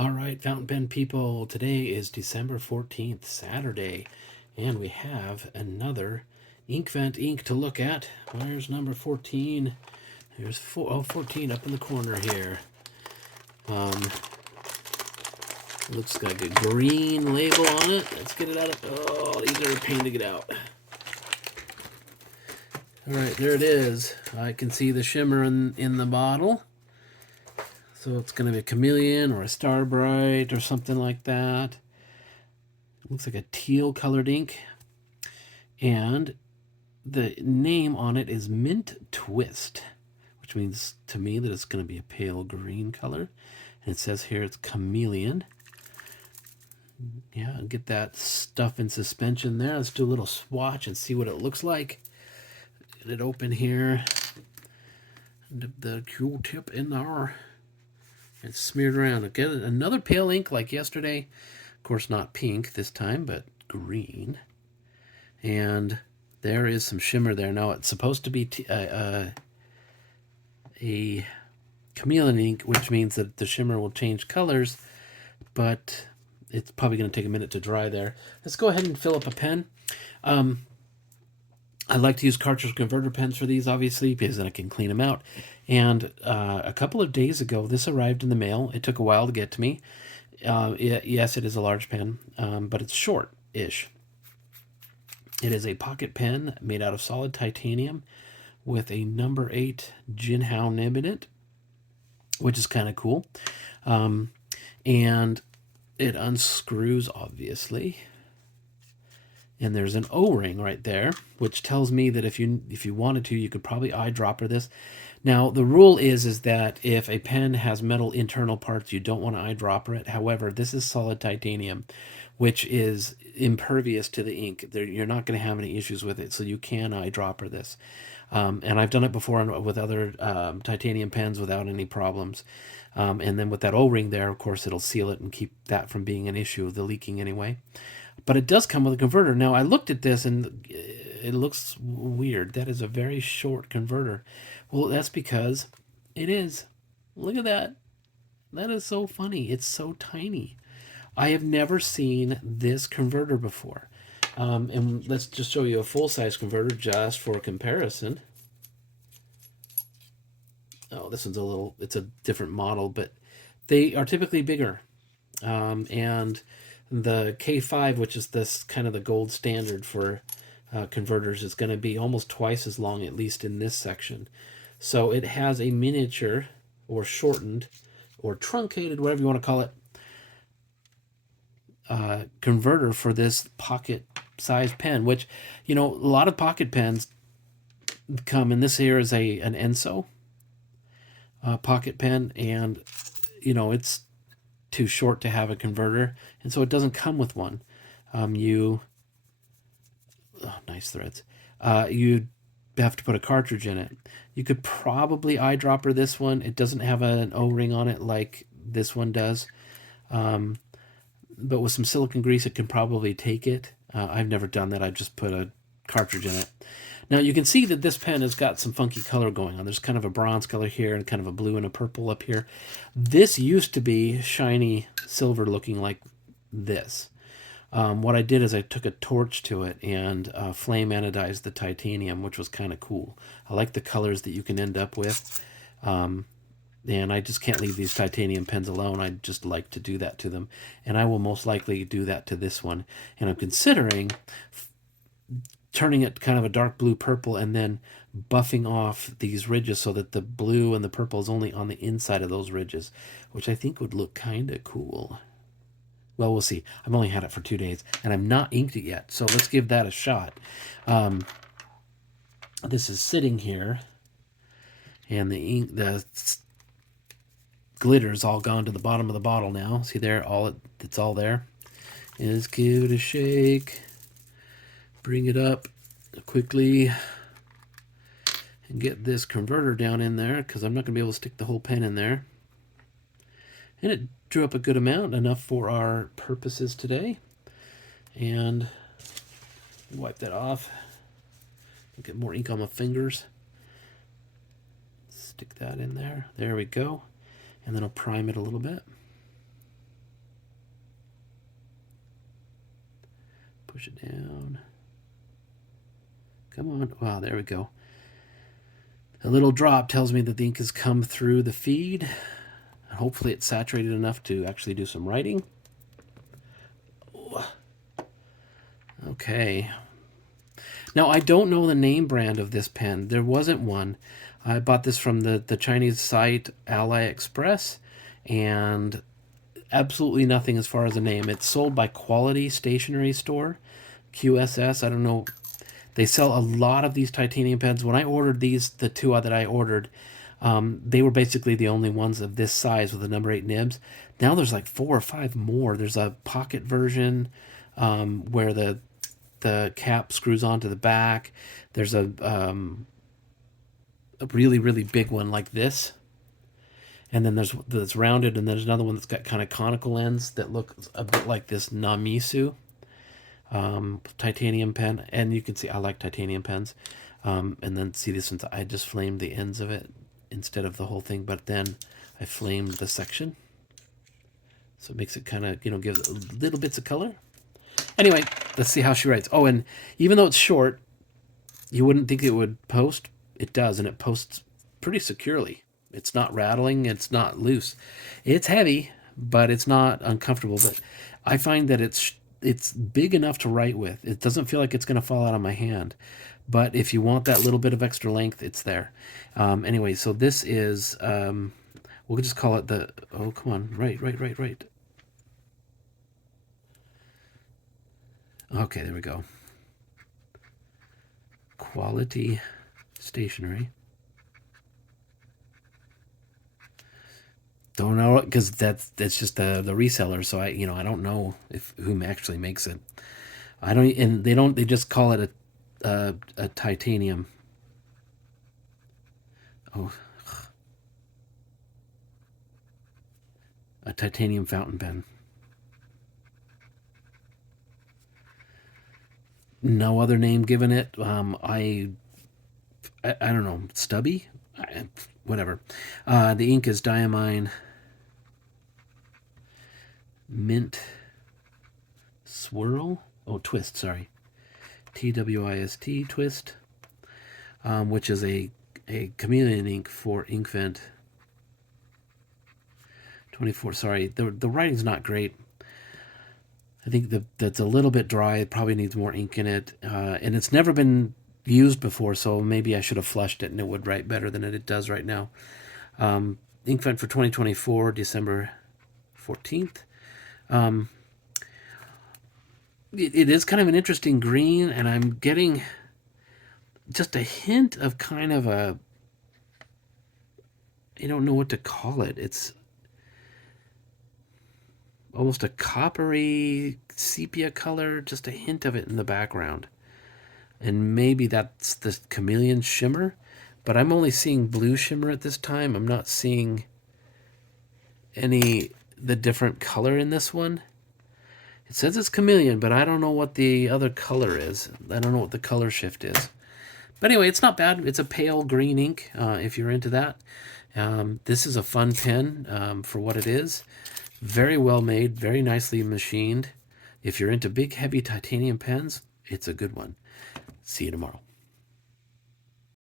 All right, fountain pen people, today is December 14th, Saturday, and we have another Inkvent ink to look at. Where's number 14? There's 14 up in the corner here. Looks like a green label on it. Let's get it out of, oh, these are a pain to get out. All right, there it is. I can see the shimmer in the bottle. So it's going to be a chameleon or a star bright or something like that. Looks like a teal colored ink. And the name on it is Mint Twist, which means to me that it's going to be a pale green color. And it says here it's chameleon. Yeah, get that stuff in suspension there. Let's do a little swatch and see what it looks like. Get it open here. Dip the Q-tip in there. It's smeared around. Again, another pale ink like yesterday. Of course, not pink this time, but green. And there is some shimmer there. Now, it's supposed to be a chameleon ink, which means that the shimmer will change colors, but it's probably going to take a minute to dry there. Let's go ahead and fill up a pen. I like to use cartridge converter pens for these, obviously, because then I can clean them out. And a couple of days ago, this arrived in the mail. It took a while to get to me. Yes, it is a large pen, but it's short-ish. It is a pocket pen made out of solid titanium with a number 8 Jinhao nib in it, which is kind of cool. And it unscrews, obviously. And there's an O-ring right there, which tells me that if you wanted to, you could probably eyedropper this. Now, the rule is that if a pen has metal internal parts, you don't want to eyedropper it. However, this is solid titanium, which is impervious to the ink. You're not going to have any issues with it, so you can eyedropper this. And I've done it before with other titanium pens without any problems. And then with that O-ring there, of course, it'll seal it and keep that from being an issue of the leaking anyway. But it does come with a converter. Now, I looked at this and it looks weird. That is a very short converter. Well, that's because it is. Look at that. That is so funny. It's so tiny. I have never seen this converter before. And let's just show you a full-size converter just for comparison. Oh, this one's it's a different model, but they are typically bigger. And the K5, which is this kind of the gold standard for converters, is going to be almost twice as long, at least in this section. So it has a miniature or shortened or truncated, whatever you want to call it, converter for this pocket size pen, which, a lot of pocket pens come, and this here is an Enso pocket pen, and, it's too short to have a converter, and so it doesn't come with one. Nice threads. You have to put a cartridge in it. You could probably eyedropper this one. It doesn't have an O-ring on it like this one does, but with some silicone grease, it can probably take it. I've never done that. I just put a cartridge in it. Now you can see that this pen has got some funky color going on. There's kind of a bronze color here and kind of a blue and a purple up here. This used to be shiny silver looking like this. What I did is I took a torch to it and flame anodized the titanium, which was kind of cool. I like the colors that you can end up with. And I just can't leave these titanium pens alone. I just like to do that to them. And I will most likely do that to this one. And I'm considering turning it kind of a dark blue purple and then buffing off these ridges so that the blue and the purple is only on the inside of those ridges, which I think would look kind of cool. Well, we'll see. I've only had it for 2 days and I've not inked it yet, so let's give that a shot. This is sitting here and the glitter's all gone to the bottom of the bottle now. See there, it's all there. And let's give it a shake. Bring it up quickly and get this converter down in there, because I'm not going to be able to stick the whole pen in there. And it drew up a good amount, enough for our purposes today. And wipe that off. Get more ink on my fingers. Stick that in there. There we go. And then I'll prime it a little bit. Push it down. Come on. Wow, there we go. A little drop tells me that the ink has come through the feed. Hopefully it's saturated enough to actually do some writing. Okay. Now, I don't know the name brand of this pen. There wasn't one. I bought this from the Chinese site AliExpress, and absolutely nothing as far as the name. It's sold by Quality Stationery Store, QSS. I don't know. They sell a lot of these titanium pens. When I ordered these, the two that I ordered, they were basically the only ones of this size with the number 8 nibs. Now there's like 4 or 5 more. There's a pocket version where the cap screws onto the back. There's a really, really big one like this. And then there's that's rounded, and there's another one that's got kind of conical ends that look a bit like this Namisu titanium pen. And you can see I like titanium pens. And then see this one, I just flamed the ends of it instead of the whole thing, but then I flamed the section. So it makes it kind of, gives little bits of color. Anyway, let's see how she writes. Oh, and even though it's short, you wouldn't think it would post. It does, and it posts pretty securely. It's not rattling. It's not loose. It's heavy, but it's not uncomfortable. But I find that it's big enough to write with. It doesn't feel like it's going to fall out of my hand. But if you want that little bit of extra length, it's there. Anyway, so this is, we'll just call it the, oh, come on, right. Okay, there we go. Quality Stationery. Don't know, because that's just the reseller. So I don't know if who actually makes it. I don't, and they just call it a titanium. Oh, a titanium fountain pen. No other name given it. I don't know. Stubby? Whatever. The ink is Diamine Mint Swirl. Oh, Twist, sorry. TWIST, Twist. Which is a chameleon ink for Inkvent 24. Sorry, the writing's not great. I think that's a little bit dry. It probably needs more ink in it. And it's never been used before, so maybe I should have flushed it and it would write better than it does right now. Inkvent for 2024, December 14th. It is kind of an interesting green, and I'm getting just a hint of kind of a, I don't know what to call it. It's almost a coppery sepia color, just a hint of it in the background. And maybe that's the chameleon shimmer, but I'm only seeing blue shimmer at this time. I'm not seeing the different color in this one. It says it's chameleon, but I don't know what the other color is. I don't know what the color shift is. But anyway, it's not bad. It's a pale green ink, if you're into that. This is a fun pen for what it is. Very well made, very nicely machined. If you're into big, heavy titanium pens, it's a good one. See you tomorrow.